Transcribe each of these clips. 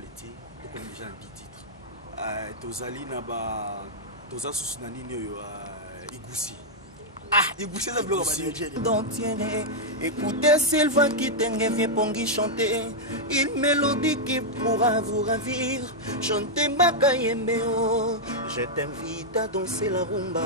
l'été, donc on est déjà un 10 titres. Tozali Naba, Toza Susunanini Igusi. Ah, Igusi ça bloque Écoutez Sylvain qui vient Pongi chanter une mélodie qui pourra vous ravir. Chantez Makayembeo, je t'invite à danser la rumba.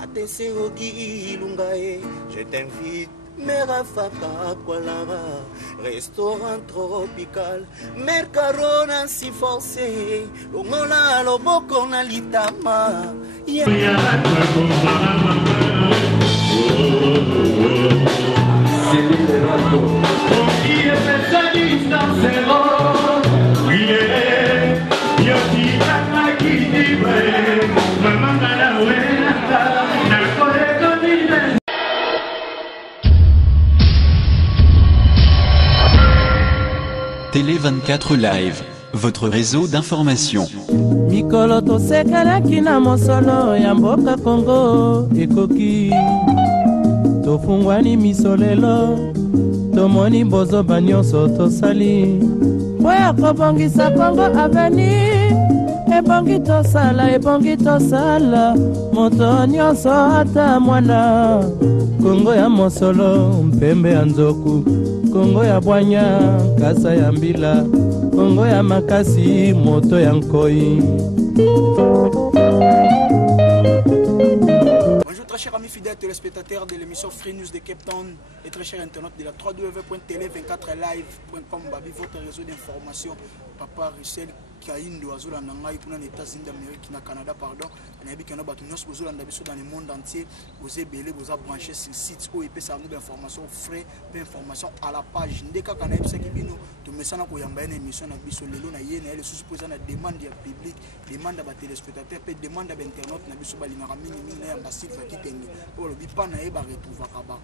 À danser au Ilungae, je t'invite. Merafaka Kualara, restaurant tropical, Mercarona si forcé, Longola Loboko na litama. Télé 24 Live, votre réseau d'information. Mikolo tosekelaki na mosolo ya mboka Kongo ekoki. Tofungwani misolelo, tomoni bozoba nyonso tosali. Boya kobongisa Kongo aveni, ebongi tosala, moto nyonso ata mwana. Kongo ya mosolo, mpembe ya nzoku. Kongo ya bwanya, kasa ya mbila. Kongo ya makasi, moto ya nkoi. Bonjour très chers amis fidèles téléspectateurs de l'émission Free News de Cape Town et très chers internautes de la www.tele24live.com, votre réseau d'information. Papa Richel Kaindo Azola Nangai pour les États-Unis d'Amérique, na Canada pardon. On a vu qu'il y a des gens dans le monde entier. Vous avez belé, vous avez branché sur le site où il peut savoir des informations frais, des informations à la page. Dès qu'on a vu ça qui vient nous, tout le monde a une émission na biso lelo na yé na les sous-posés na demande du public, demande à téléspectateurs, peut demande à internautes na biso bali na mingi na ambassadeur va kitenge. Pour le bipa na eba retrouver kaba.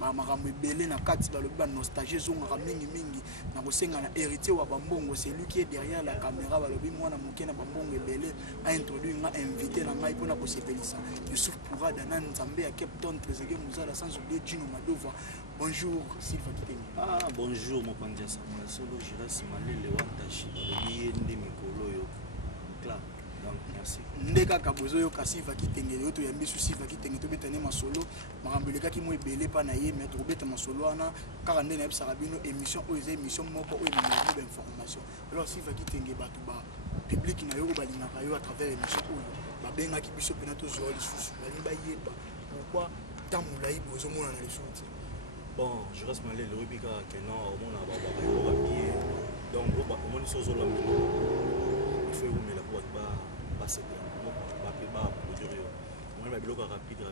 Makambo ebele na kati balobi ba nostalgie zonga mingi na kosenga na héritier wa bambongo, c'est lui qui est derrière la caméra balobi mwana moke na bambongo ebele a introduit nga invité na ngai pona kosepelisa Youssouf Pourada na Nzambe ya Cape Town Trésorier Muzala sans oublier Gino Madova. Bonjour Sylvain Kitenge. Ah bonjour mon candidat Samuel Solo Jiras Malele Wantashi balobi ndé mikolo yo clap. Donc merci. Ndeka kabozo yo Kasiva Kitenge yo to yambi Siva Kitenge to betane masolo marambeleka ki mo ebele pa na ye mais to beta masolo ana kaka ndé na bisa rabino émission o émission moko o émission d'information. Alors Siva Kitenge batu ba public na yo balingaka yo à travers émission oyo babenga ki biso pena to zo lisusu bali ba yeba pourquoi tamula yi bozo mona na lisusu. Bon, je reste malé le rubika que non au monde a ba bien. Donc au monde sozo la mino. Il faut vous mettre la boîte ba c'est bien. Ba produire. Moi ma biloko rapide que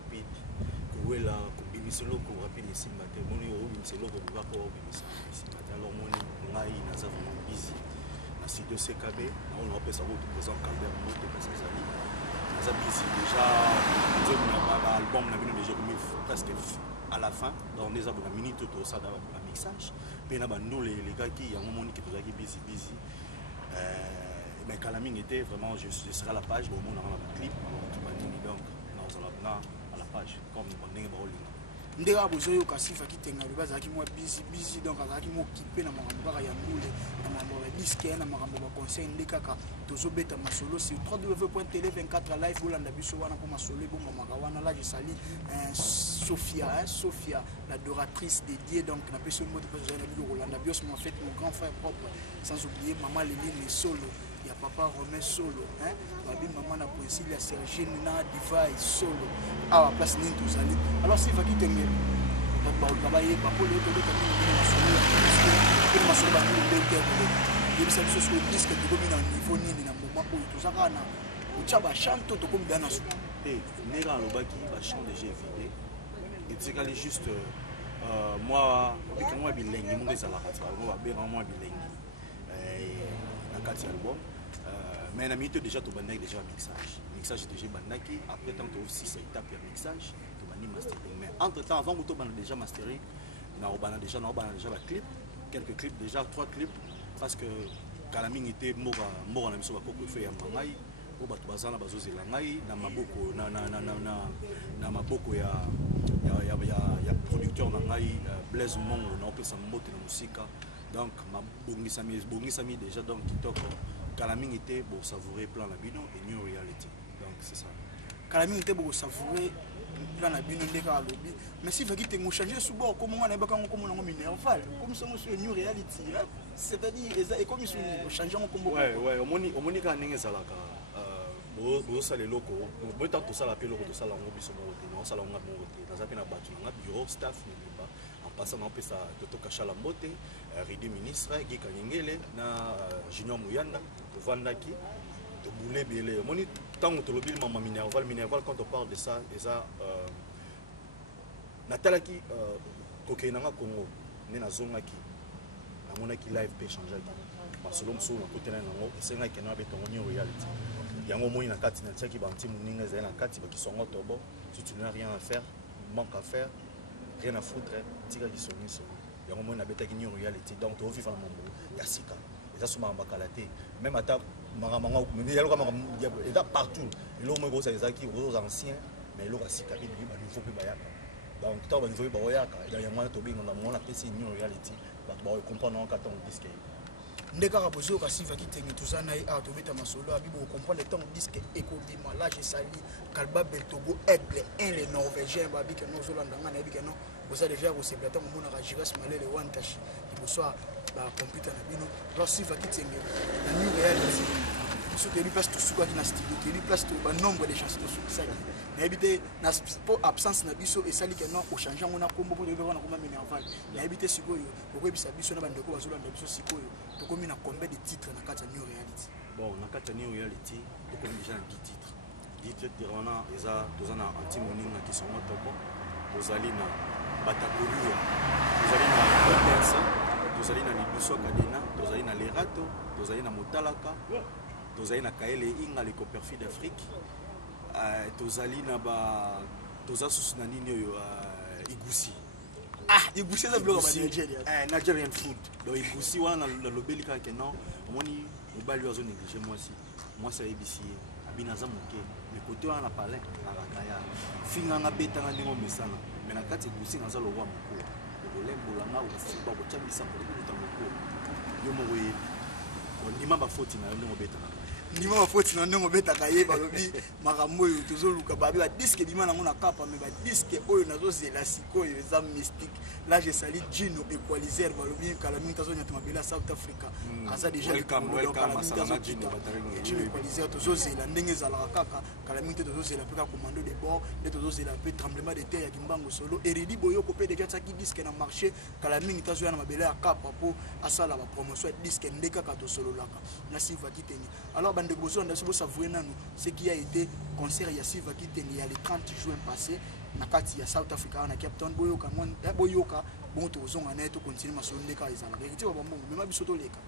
là ko solo ko rapide ici matin. Mon yo solo ko ba ko ici matin. Alors mon ngai na ça vraiment busy. Na site de CKB, on appelle ça votre présent Calder moto de Casazali. Ça busy déjà album na venu déjà presque à la fin dans les abonnés minutes tout ça dans le mixage. Puis là nous les gars qui a un moment qui est busy. Mais Calamine était vraiment, je serai à la page, au monde on a un clip, donc nous allons à la page, comme on est rolling. Ndeka bozoyo Kasiva Kitenge le bazaki moi busy donc azaki mo occupé na makambo ya ndule na makambo ya disque na makambo ba conseil ndeka ka tozobeta masolo sur www.tele24live bolanda biso wana pour masolo bongo makawana là je salue Sophia l'adoratrice dédiée donc na peso mot de Rolanda bios m'a fait mon grand frère propre sans oublier maman Léline Solo. Il y a papa Romain Solo, hein? Babi maman na Poésie, la Sergine na Divai Solo. Ah, place ni tous allés. Alors si va quitter mais papa le papa le autre de masolo ba ni de il ça sur le disque de domine en niveau ni na moment où tout ça kana uchaba chanto to comme dans asu. Et nera lobaki ba chant déjà vidé. Et c'est qu'elle juste moi quand moi bilingue mon des ala kati moi ba moi bilingue. Na kati album mais on a mis déjà tout bandaki déjà mixage déjà bandaki après tant que aussi cette étape de mixage tout bandi mastering mais entre temps avant tout bandi déjà mastering na obana déjà la clip quelques clips déjà 3 clips parce que Calamine était mort na miso ba koko fait ya mangai o batu bazana bazozela ngai na maboko na maboko ya producteur na ngai Blaise Mongo na opesa mbote na musika Donc bongisami déjà donc kitoko Kalaming était pour savourer plan la bino et new reality. Donc c'est ça. Kalaming était pour savourer plan la bino ndeka lobby. Mais si vous quittez mon changer sous bord comment on est pas comme on minerval comme ça sur new reality. C'est-à-dire et comme ils sont changer en combo. Ouais omoni ka ndenge zalaka. Bosa les locaux. Moi tant tout ça la pelo tout ça la ngobi so mo te. Non ça la ngaba mo te. Dans un batu na bureau staff ni pas. En passant on peut ça Toto Kachala Mbote, Ridi ministre Guy Kanyengele na Junior Muyanda. Vandaki, de bouler belé. Moni tant que le bilan maman minerval quand on parle de ça, Natalaki kokainanga Congo, né na zone qui, na mona qui live peut changer. Parce que l'homme sur la côté na ngo, c'est nga qui na beton en reality. Yango moni na kati na tchaki banti muninga za na kati ba qui sont tobo, si tu n'as rien à faire, manque à faire, rien à foutre, tika qui sont mis. Yango moni na betaki ni reality. Donc tu vivre dans mon yasika. Ça se m'a calate même à ta maramanga mais il y a partout et l'homme gros c'est ça qui aux anciens mais l'eau a si capé du nouveau peu bayaka donc tant ben nouveau bayaka il y a moins to bien dans mon appel c'est new reality ba comprendre quand on disque ndeka ka poser ka siva ki tengi tout ça na a to beta masolo abi bo comprendre le temps disque ekobima là j'ai sali kalba beltogo aigle un les norvégiens ba bi que nous zolanda na bi que non vous avez déjà reçu le temps on a Jiras Malé le one cash il soit ba computer na bino alors si va quitter la new reality ce que lui place tout ce qui na style que lui place tout ba nombre de chansons sur ça na habité na absence na biso et sali que non au changer on a combo pour de voir na comme minerval na habité sikoyo ko bisa biso na bandeko bazolanda biso sikoyo to komi na combien de titres na kata new reality bon na kata new reality to komi déjà 10 titres 10 titres dirona eza tozana antimoninga qui sont motoko tozali na batakolia tozali na Odessa tozali na Libuso Kadena tozali na Lerato tozali na Motalaka tozali na Kaele Inga le Coperfi d'Afrique tozali na ba tozasus na nini oyo Igusi Igusi za bloga ba Nigeria Nigerian food donc Igusi wana na lobeli ka ke non omoni mobali wazo négliger moi ça ABC abina za moke mais côté wana na palais na rakaya finga nga beta nga ndingo mesana mais na kati Igusi na za lo wa moko lembolanga usiba kochambisa pour utamoko yo moye ondima ba foti na ndingo beta ndima ba foti na ndingo beta kaye balobi makambo yo tozoluka babi ba disque bima na ngona kapa mais ba disque oyo nazo zela sikoyo eza mystique là j'ai sali Gino Equalizer balobi Kalaming tazo nyata mabela South Africa asa déjà welcome masala Gino Gino Equalizer tozo zela ndenge zala kaka Kalaming tozo zela peka commando de bord de tozo zela pe tremblement de terre ya Kimbango solo Eridi Boyoko pe déjà tsaki disque na marché Kalaming tazo ya na mabela kapa po asala ba promotion disque ndeka ka to solo laka na Siva Kitenge alors bande bozo ndaso bo savourer nanu ce qui a été concert ya Siva Kitenge ya le 30 juin passé na kati ya South Africa na Cape Town boyoka boyoka bon to zonga na to continue masolo ndeka izala vérité ba mbongo mema biso to leka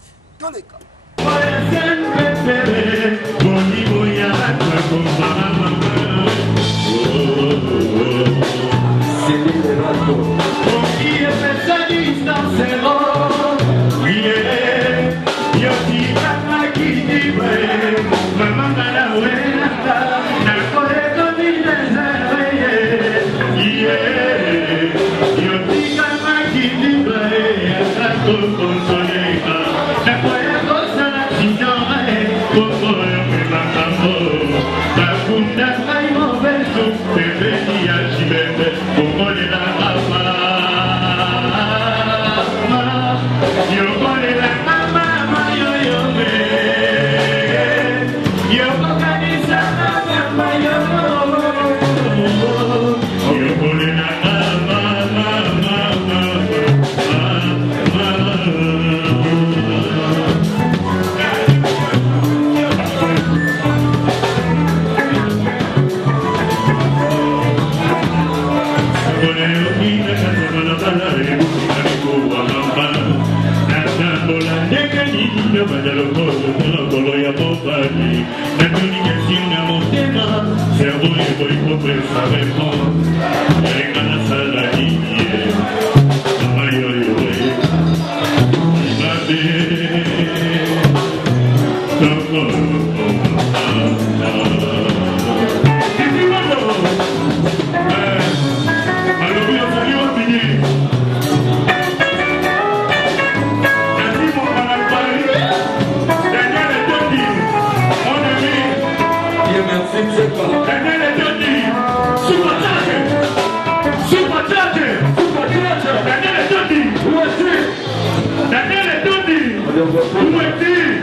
Où es-tu?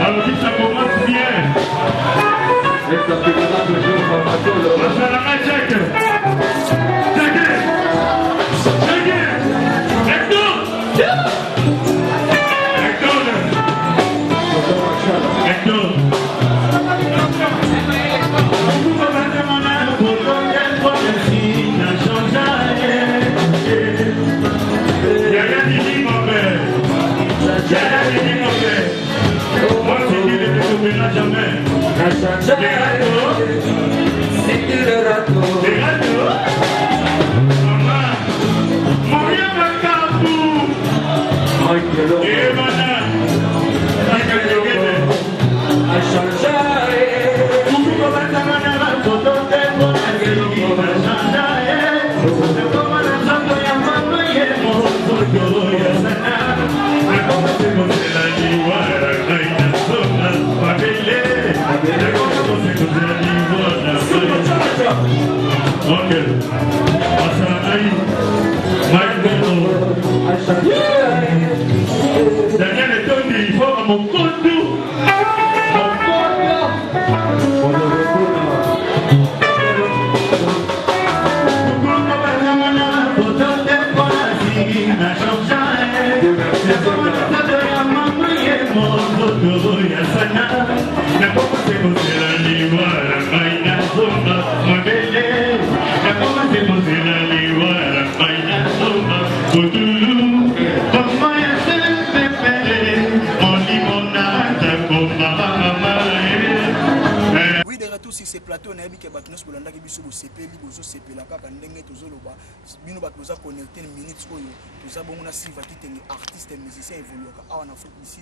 Alors si ça commence bien. Masalama check. Check it. Daniel est un niveau à mon compte. Sur ces plateaux, on a vu que Batinos Bolanda qui biso CP libozo CP la kaka ndenge tozoloba bino bato za connecter une minute oyo toza bongo na Siva qui est artiste et musicien évolué en Afrique ici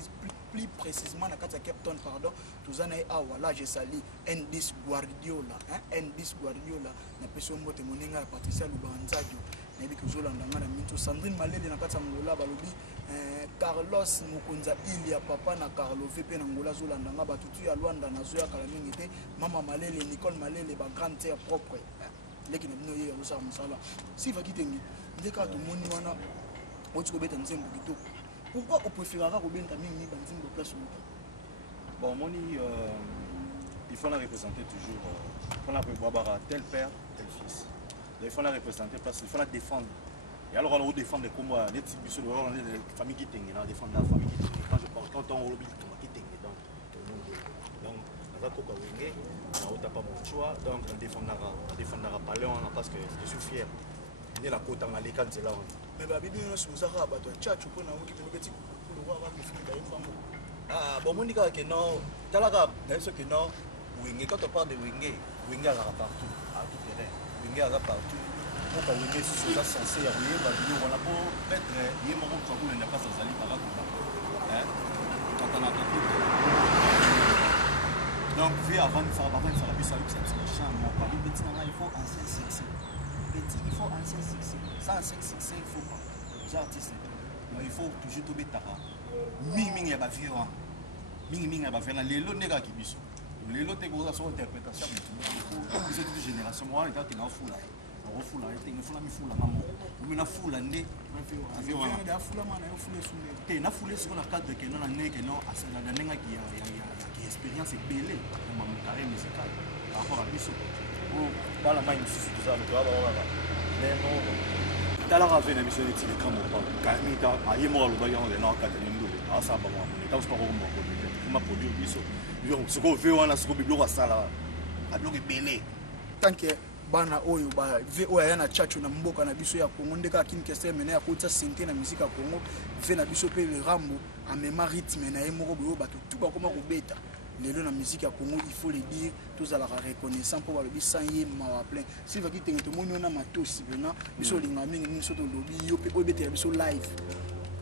plus précisément na kata Cape Town pardon toza na awa là je sali N10 Guardiola N10 Guardiola na peso mbote moninga ya Patricia Lubanzadio na bi kozolanda na minto Sandrine Malele na kata Ngola balobi Carlos Mukunza Ilia papa na Carlo VP na Ngola zolanda nga batutu ya Luanda na zoya kala mingi te mama Malele Nicole Malele ba grande terre propre leki na bino ye ya losa musala Siva Kitengi ndeka to moni wana oti ko beta nzembo kitoko pourquoi on préférera ko benta mingi ba nzembo place où bon moni il faut la représenter toujours il faut la prévoir tel père tel fils il faut la représenter parce qu'il faut la défendre. Et alors on défend les combats, les familles qui t'aiment, on défend la famille qui t'aime. Quand je parle, quand on oublie qui t'aime, donc tout le monde. Donc, on va pas wingé, on n'a pas mon choix, donc on défendra pas loin parce que je suis fier. On est la côte en Alicante, c'est là. Mais bah bibi nous sommes à battre chat, tu peux nous qui nous petit pour le voir avec fini d'ailleurs femme. Ah bon mon que non, talaga dans ce que non, wingé quand on parle de wingé à partout, à tout terrain, wingé à partout. Pour que ce soit censé arriver, on a pour être il y a mon travail n'a pas ça par là quand on a donc vu avant de faire la bise avec cette chambre parmi petit il faut ancien succès petit il faut ancien succès ça ancien succès il faut pas les artistes mais il faut toujours tomber tara ming ya ba violent ming ya ba violent les lots nègres qui biso les lots te cause son interprétation mais cette génération moi étant qui en fou là fula etengi fula mifula ngamo umina fula nde avion na fula mana yo fula sule te na fula siko na cadre que non na neke non asala na nenga ki ya expérience belé na mutare musical par rapport à biso o bala mai sisi tuzaba baba mais non tala ka vena biso eti le kamo pa ka mi ta ayi mo lo ba yo le na ka te ndo asa ba mo ni ta uspa ko mo ko ma produire biso yo siko ve wana siko biblo ka sala ablo ke belé tant que bana oyo ba ve oyo yana chachu na mboka na biso ya Congo ndeka akini kese mena ya kota sente na musique ya Congo ve na biso pe le rambo a même rythme na emoko boyo bato tout ba koma ko beta lelo na musique ya Congo il faut le dire tous à la reconnaissance pour le bisaye ma plein si va kitenge to moni na matosi bena biso linga mingi mingi soto lobi yo pe obeta biso live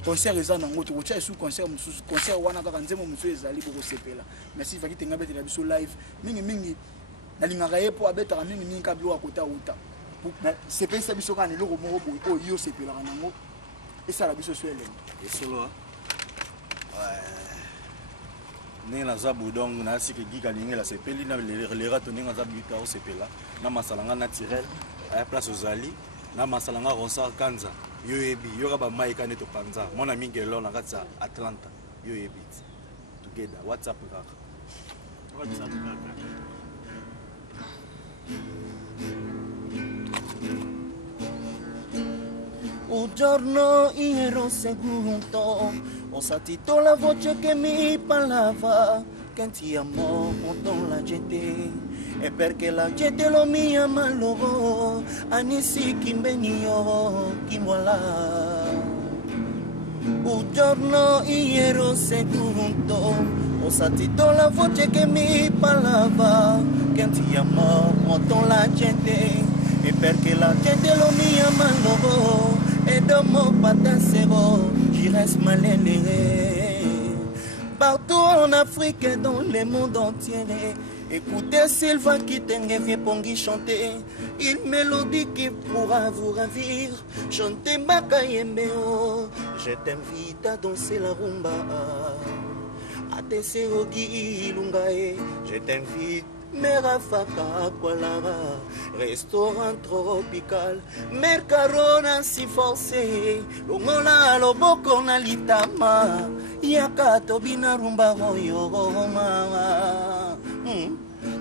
concert ezana ngoto ko cha sous concert mususu concert wana kaka nzemo mususu ezali boko sepela mais si va kitenge beta biso live mingi mingi na lingaka ye po abetaka mingi mingi kabilo akota uta c'est pas ça biso kana loko moko boy o yo sepelaka nango esala biso so elenge esolo ne na zabu donc na sike gika lingela sepeli na les rato ninga zabu ka o sepela na masalanga naturel à place aux ali na masalanga ronsar kanza yo yebi yo ka ba maika neto panza mona mingelo na katsa Atlanta yo yebi together WhatsApp kaka un giorno ero seguito ho sentito la voce che mi parlava che ti amo con la gente e perché la gente lo mi ama loro anisi kimbenio kimwala un giorno ero seguito ho sentito la voce che mi parlava che ti amo con la gente e perché la gente lo mi ama loro et dans mon patasero, j'y reste maléléré. Partout en Afrique et dans le monde entier, écoutez Sylvain Kitenge vient Pongi chanter une mélodie qui pourra vous ravir. Chantez Makayembeo, je t'invite à danser la rumba. À Tesserogi Ilungae, je t'invite. Merafaka Kualara, restaurant tropical, Mercarona si forcé, Longola Loboko na litama, Yakato binarumba royo mama.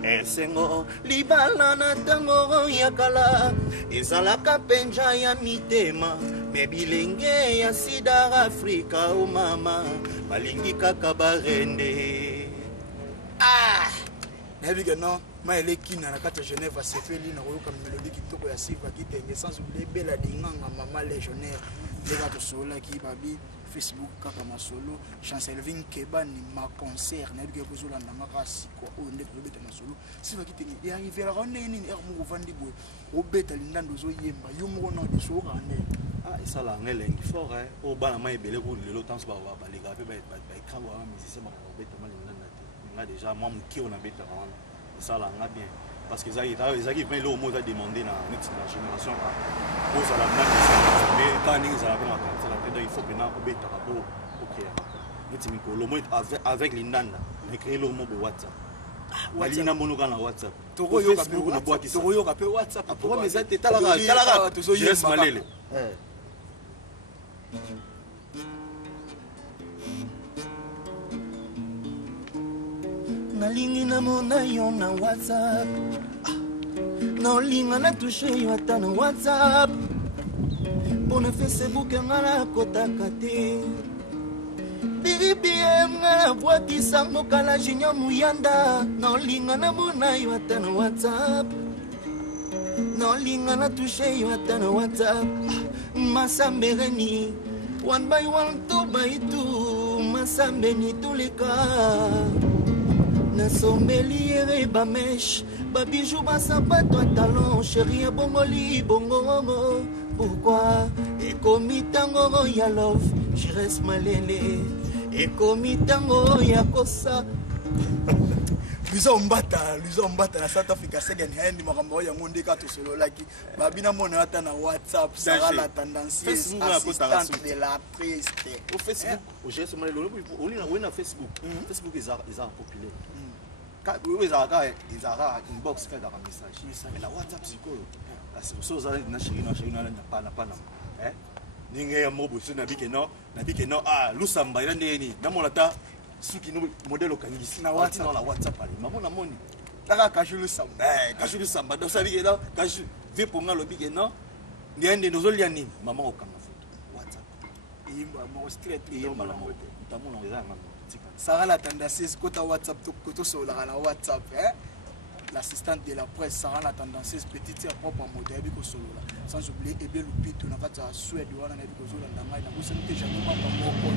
Esengo, libala na tango yakala, ezalaka penja ya mitema, mebilenge ya sida Afrika o mama, balingi kaka barende. Ah! nayebi non maele kina na kati ya Genève asepeli na koyoka mélodie kitoko ya Sylvain Kitenge sans oublier bela dinganga mama légionnaire ndeka tosololaki babi Facebook kaka masolo Chancelvin Kebani ma concert nayebi ke kozolanda ngaka siko oyo nde tozobeta masolo Sylvain Kitenge earrivelaka ndenge nini ere moko ovandi boye obeta lindanda ozoyemba yo moko na desoyoka ndenge esala ngelengi fort oyo bana ma ebele ko lelo ntanso baleka mpe baekrabo wana musicien bakaka kobeta ma lindanda te nga déjà moi moke on abeta wana esala nga bien parce que ezalaki mpe eloko moko eza demandé na neti na génération ozala nani kaka ndenge ezalaka na kansela te donc il faut mpena obetaka po okeyaka neti mikolo mo avec lindanda naecrée eloko mo bo WhatsApp balingi na monoka na WhatsApp tokoyoka mpe WhatsApp pourquoi eza te talaka tozoyes malele nalingi namona yo na WhatsApp naolinga natushe yo ata na WhatsApp mpona Facebook nga nakotaka te biribie nga nabwakisa mokala Junior Muyanda naolinga namona yo ata na WhatsApp naolinga natushe yo ata na WhatsApp masambereni one by one two by two masambeni tulika nasombeli ere bamesh babijou basapato a talon chéri abongoli bongongo pourquoi ekomi tango ya love j'y reste malele ekomi tango ya kosa Luisa Ombata na South Africa second hand makambo yango ndeka tosololaki babina mona ata na WhatsApp Sarah la tendancieuse assistante de la presse au Facebook au geste malele on na Facebook Facebook is populaire ezalaka inbox kaka message mais la WhatsApp sikoyo so ozala na chéri na pana ndenge ya moboso nabike no lusamba ela ndeni namona ta suki no modèle okangisi na WhatsApp ali mamona moni taka kashulu samba donc ça dit là kashu ve ponga lobike no ndiende nozolia nini mama okanga photo WhatsApp yimba mo straight yimba la moto tamona ezanga Sarah la tendancieuse kota WhatsApp to solaka na WhatsApp l'assistante de la presse Sarah la tendancieuse petite à propre mode abi ko solola sans oublier Ebe Lupito na kata Suède wana na bi ko zola ndanga na ko sente jamais pas moko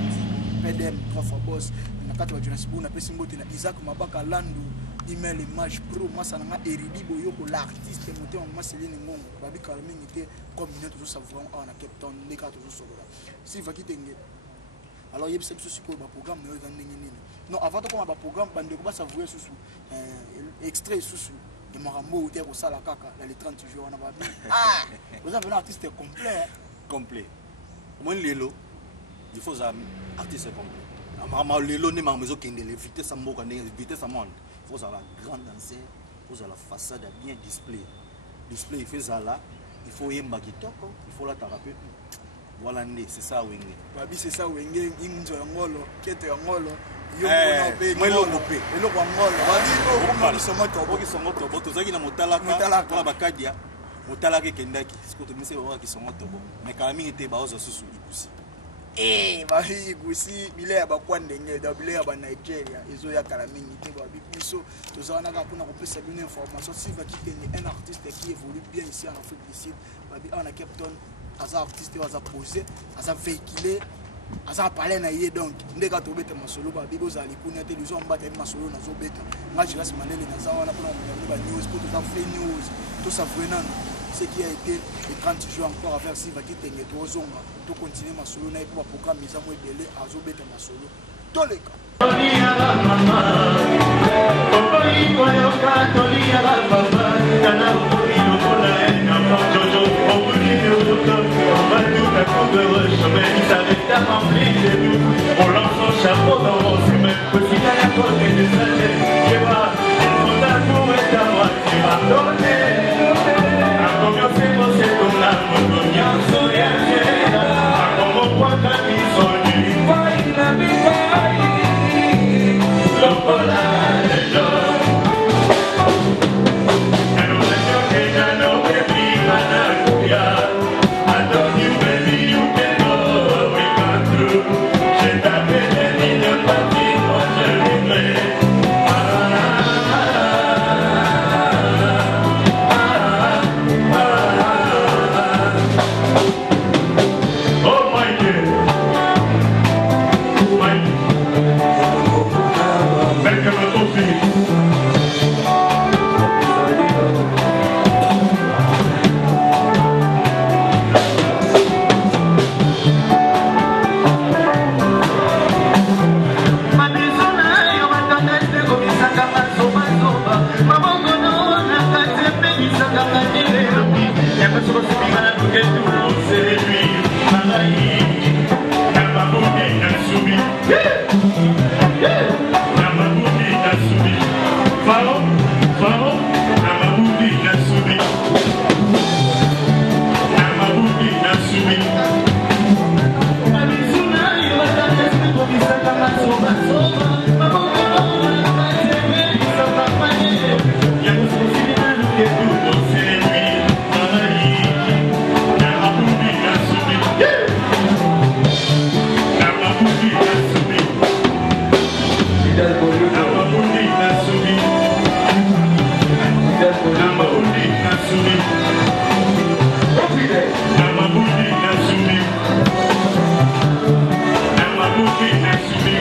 PDM 3 fois boss na kata wa Jonas Buna pesi mbote na Isaac Mabaka Landu email image pro masa na Eridi Boyoko l'artiste moté en Marceline Ngongo babi kalmingi te comme nous toujours savoir en Cape Town ne ka toujours solola Sylvain Kitenge. Alors il y a un programme non avant de commencer un programme bande ko savourer sous extrait sous de marambo ou au sala kaka dans les 30 jours on a pas vous avez un artiste complet moi lelo il faut un artiste complet maman lelo ne maman maison kende vitesse à mboka vitesse à monde il faut avoir grand danseur il faut avoir la façade bien display il fait ça là il faut yemba kitoko il faut la thérapeute Voilà, c'est ça, Wenge. Babi, c'est ça, Wenge, Inzo Yangolo, Kete Yangolo. Yo, moi, l'opé. Et le Wangolo. Babi, sont morts. Tozaki na motalaka, bakadia. Motalaka kendaki. Ce que tu me sais, qui sont morts. Mais quand même, il était baozo sous Igusi. Babi, Igusi, il est à Bakwandenge, d'abler à Nigeria. Ils ont ya Kalamini, Babi, Piso. Tous en avons pour savoir une information. Si va quitter un artiste qui évolue bien ici en Afrique du Sud, Babi, on a Captain. As artiste was posé, as véhiculé, as parlé na yé donc. Ndeka to beta masolo ba bibo za likuna télévision ba te masolo na zo beta. Nga je reste manele na za wana pour on ba news pour tout fait news. Tout ça vraiment ce qui a été et quand tu joues encore à faire si va quitter les deux zonga. To continuer masolo na pour programme mise à moi belé a zo beta masolo. Toleka. On lance son chapeau dans ses mains. Aussi à la côte des années, je vois, mon amour est à moi, tu m'as donné. A combien c'est bon, c'est ton âme, combien c'est rien, a comment point ta vie sonne, il va le volage de l'homme. And on the young age, I know every man, I know you, baby, you can know what we got through. J'ai tapé des lignes de papier quand je l'ai. Oh my God, Mike, welcome to Office. Nasumi.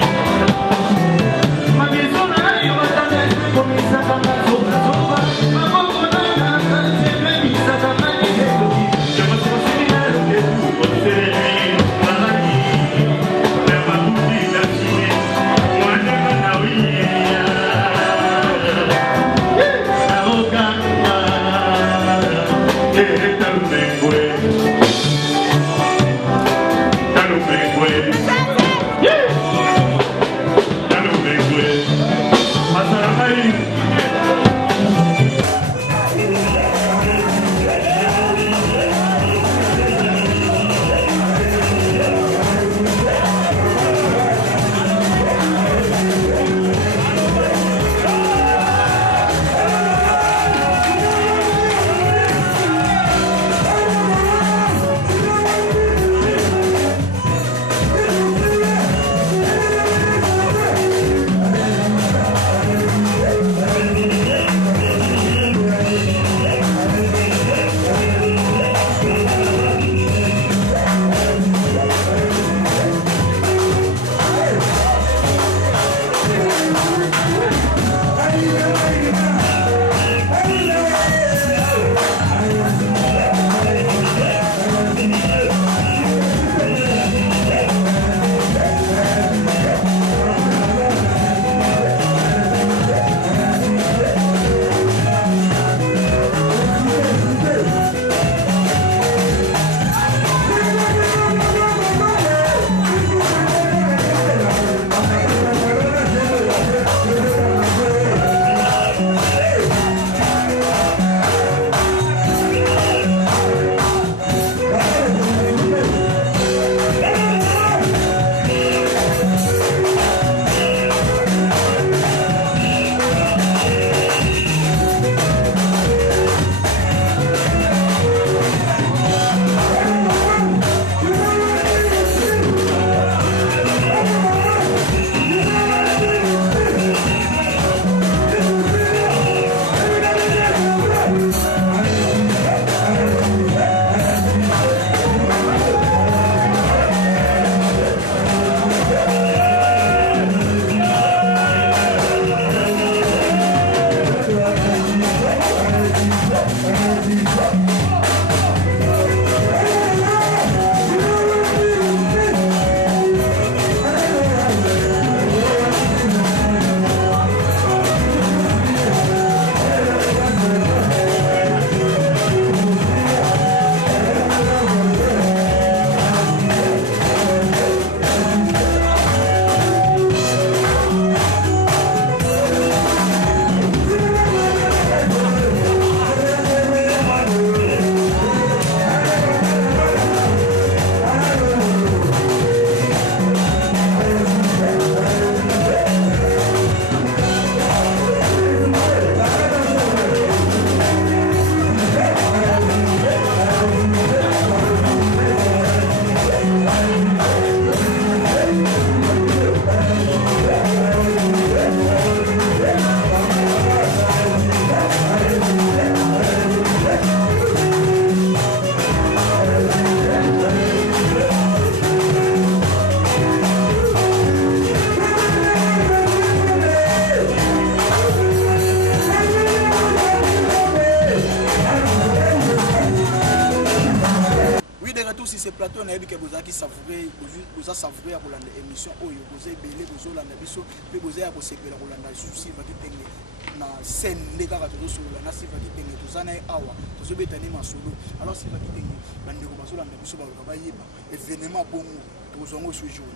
qui savourer vous a savourer à Rolanda émission oyo vous avez belé vous Rolanda biso puis vous avez accepté la Rolanda souci va qui tenir na scène les gars to so la na si va qui tenir to zana awa to so betani masolo alors si va qui tenir bande ko Rolanda biso ba ba yeba événement bongo to zongo ce jour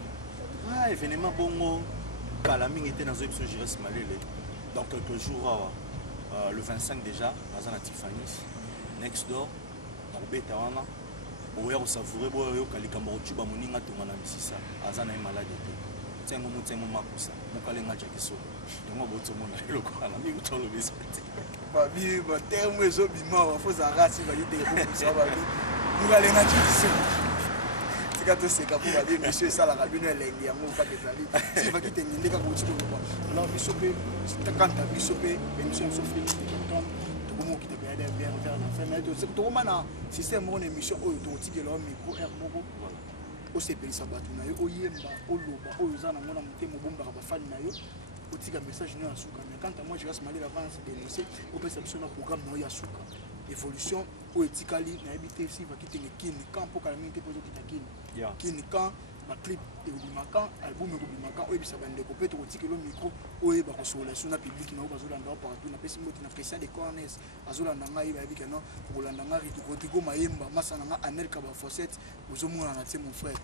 ah événement bongo kala mingi était dans émission Jires Malele dans quelques jours le 25 déjà dans un Tiffany's next door dans beta wana boya savourer boya kalika mbochuba moninga tongana misisa azana malade te tsengo mutsengo makusa mukalenga jakiso ngo botso mona eloko ala mi utolo bisati ba bi ba terme ezo bima wa foza rasi ba yite ko kusa ba bi mukalenga jakiso tika to seka ko ba bi monsieur sala ka bino elengi yango ka bezali si va kite nginde ka ko tshiko ko alors bisope takanta bisope émission sofri donc comment qui te bien vers la fin mais c'est tout mana système mon émission oyo to tikela micro air moko o sepelisa bato na yo oyemba oloba oyo za na ngona mutemo bombaka bafani na yo otika message no asuka mais quand moi je reste malé avant c'est dénoncer au pesa biso na programme no ya suka évolution o etikali na ebité si va kitenge kini campo kala mingi te pozo kitakini kini quand ma clip et obimaka album et obimaka oyebisa bandeko pe tokotikela micro oyeba kosola suna public na bazolanda partout na pesi moti na Christian de Cornes azolanda ngai ba yebika no kolanda ngai Rodrigo Mayemba masana nga Anel Kaba Fosset ozomona na tie mon frère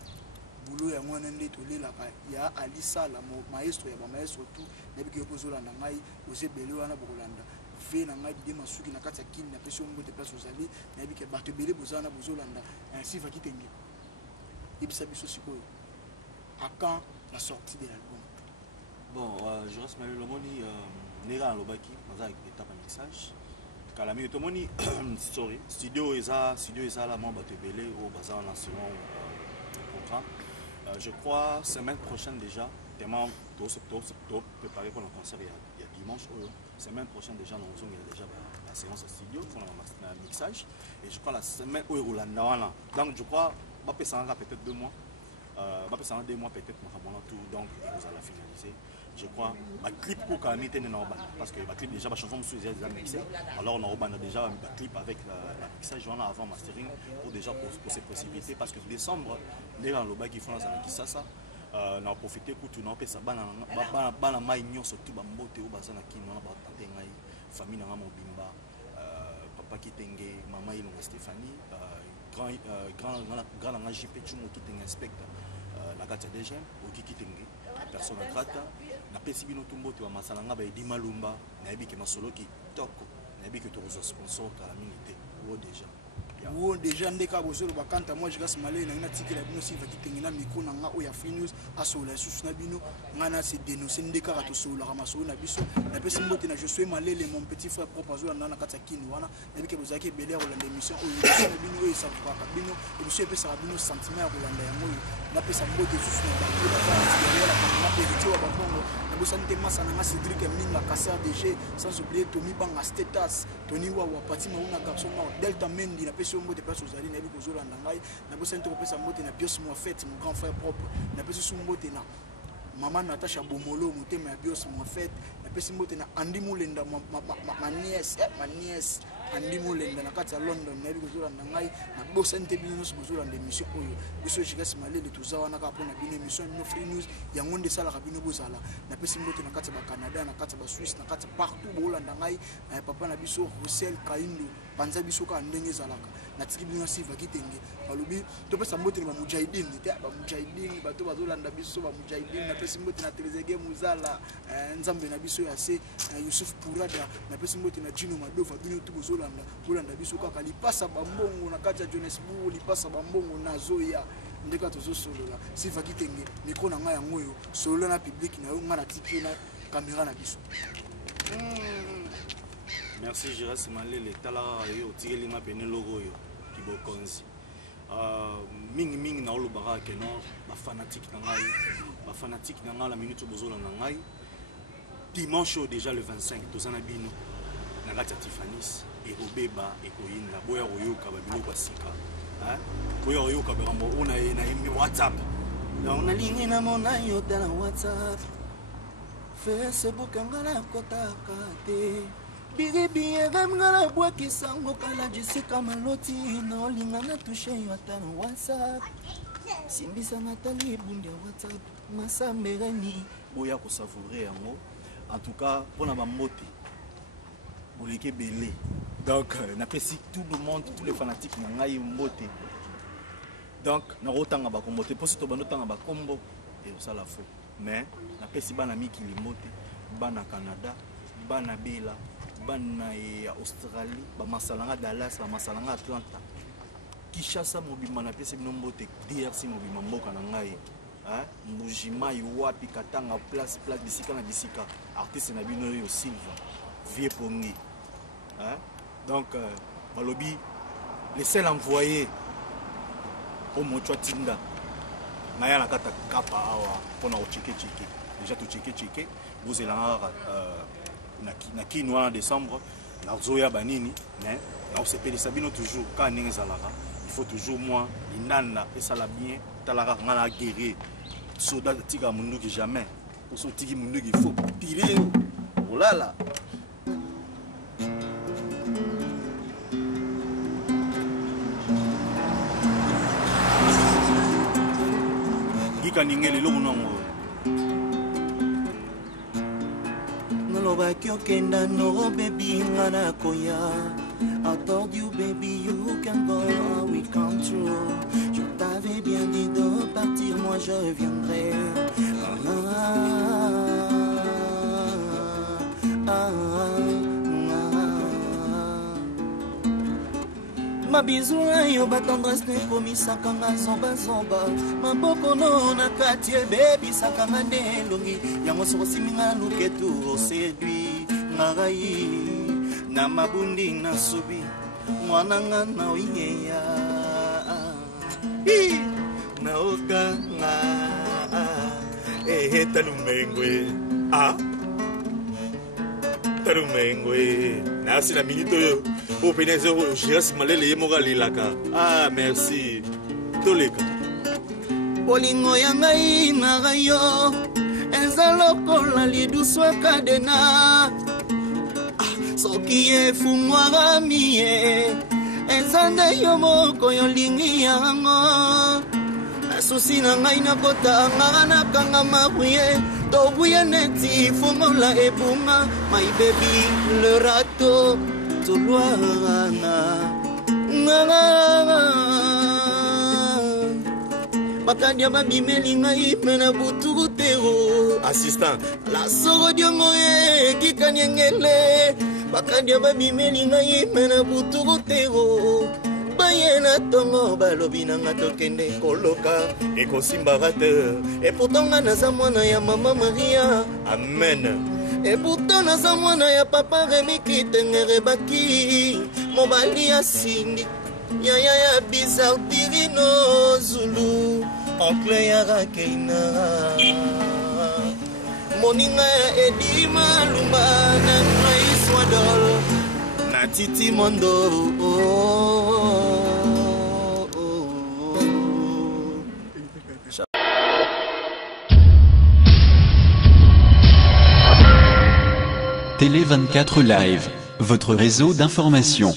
boulot ya mwana nde tolela ka ya Alisa la maestro ya ba maestro tout na biki yopozolanda ngai ozebele wana bokolanda ve na ngai de masuki na kati ya kini na pesi mbote place ozali na biki bato belé bozana bozolanda ainsi va kitenge ibisa biso sikoyo à quand la sortie de l'album? Bon, je reste mal le moni nera lobaki dans une étape de mixage. Kalami to moni sorry, studio eza la membre de belé au bazar en second programme. Je crois semaine prochaine déjà, tellement tout préparé pour le concert il y a dimanche semaine prochaine déjà nous avons déjà la séance de studio pour le mixage et je crois la semaine où Rolanda donc je crois ça va peut-être 2 mois. Ça 2 mois peut-être tout donc vous allez finaliser. Je crois ma clip pour Kalami était parce que ma clip déjà ma chanson déjà mixé. Alors on a déjà un clip avec la mixage avant mastering pour déjà pour se précipiter parce que décembre les gens là qui font ça ça on a profité pour tout non ça bana mai surtout ba mbote au bazana qui non ba tante ngai famille na mobimba papa Kitenge maman Ilonga Stéphanie grand na JP Chumo qui inspecteur la carte des jeunes au qui Kitenge personne grata na pesi bino tumbo to masala nga ba edi malumba na yebi ke masolo ki toko na yebi ke to sponsor kala minute ou déjà ndeka bozolo bakanta moi je gasse malé na tikela bino si va kitengena micro na nga oya free news asola susu na bino ngana se dénoncer ndeka ka to sola masolo na biso na pesi mbote na je suis malé mon petit frère propre azola na kata kini wana na yebi ke bozaki belé rolanda émission oyo na bino oyo sa kwa bino émission epesa bino sentiment ya rolanda yango na pesa mbote susu na bato na héritier wa babongo na bosante masana na Cédric Minga Kasser DG sans oublier Tommy Banga Status Tony wa Patima una garçon nord Delta Mendy na pesa mbote place aux alliés na bi kozolanda ngai na bosante ko pesa mbote na Bios mo fête mon grand frère propre na pesa mbote na maman Natacha Bomolo motema ya Bios mo fête na pesa mbote na Andy Mulenda ma nièce Andy Mulenda na kati ya London na bi kozolanda ngai na bosante bino so kozolanda émission oyo biso Jigas Malele tozawa na ka pona bino émission no free news ya ngonde sala ka bino bozala na pesa mbote na kati ya Canada na kati ya Suisse na kati partout bolanda ngai papa na biso Rossel Kaindo panza biso ka ndenge zalaka na tiki bino siva kitenge balobi to pesa mbote na mujahidin te ba mujahidin bato bazolanda biso ba mujahidin na pesa mbote na Telezege Muzala nzambe na biso ya se Yusuf Pourada na pesa mbote na Jino Madova bino tu bozolanda bolanda biso kaka lipasa bambongo na kati ya Johannesburg lipasa bambongo na Zoya ndeka tozo solola siva kitenge micro na nga yango yo solola na public na yo nga na tiki na caméra na biso. Merci Jiras Malele tala yo tigeli nga pene logo yo kibokonzi mingi na olobara ke non ba fanatique na ngai la minute bozola na ngai dimanche déjà le 25 tozana bino na kati ya Tiffany's et obeba et koyinda boya oyoka ba biloko asika boya oyoka ba rambo ona na WhatsApp na ligne na mona yo na WhatsApp Facebook ngala kotaka te Bibi ngala bwaki sango kala jisika maloti na olinga na touche yo ata na WhatsApp simbisa Nathalie bunde WhatsApp masamberani boya ko savourer yango en tout cas pour na ba moté boleke belé donc napesi tout le monde tous les fanatiques na ngai mbote donc na rotanga ba kombote pour to banotanga ba kombo et ça la faux mais napesi bana mikili mbote bana Canada bana Bela bana ya Australie ba masalanga Dallas ba masalanga Atlanta Kishasa mobima na pesi bino mbote DRC mobima mboka na ngai Mbujima wapi katanga place bisika na bisika artiste na bino yo Silva Vie Pongi donc balobi les seuls envoyés au Mochwa Tinda naya na kata kapa awa pona o checker déjà tout checker vous elanga na kinwa en décembre na zoya banini mais na o sepeli sabino toujours quand ninga zalaka il faut toujours moi inana et ça la bien talaka ngala guerrier soldat tika mundu qui jamais pour so tiki mundu qui faut tirer oh là là gika ningeli lo munongo naloba kyokenda no baby ngana koya I told you baby you can go, we come true. Je t'avais bien dit de partir, moi je viendrai. Ma bisou yo ba tendresse ne komi sakanga zomba zomba. Ma boko no na katie baby sakanga ne longi. Yango so siminga luketu o séduit ngarai. Na mabundi na subi mwananga na uyeya na okanga talumengwe talumengwe na sina minito yo openeze o jiras malele yemoga lilaka merci toleka bolingo yanga ina yo ezalokola liduswa kadena soki efungwaka mie ezanda yo moko yolingi yango nasusi na ngai nakota ngaka nakanga mabuye tobuye neti fungola ebunga my baby le rato tolwana bakadia babimeli ngai mena butuku tero assistant la soro diongo kikanyengele bakadia babimeli ngai mena butuku tero bayena tongo balobi nanga tokende koloka ekosimbaka te et pourtant nga naza mwana ya mama Maria amen et pourtant naza mwana ya papa Remi Kitengere baki mobali ya Sindi yaya ya bizarre dirino Zulu oncle ya Rakeina moninga ya Edi Malumba na Grace Wadol na Titi Mondo Télé 24 Live, votre réseau d'information.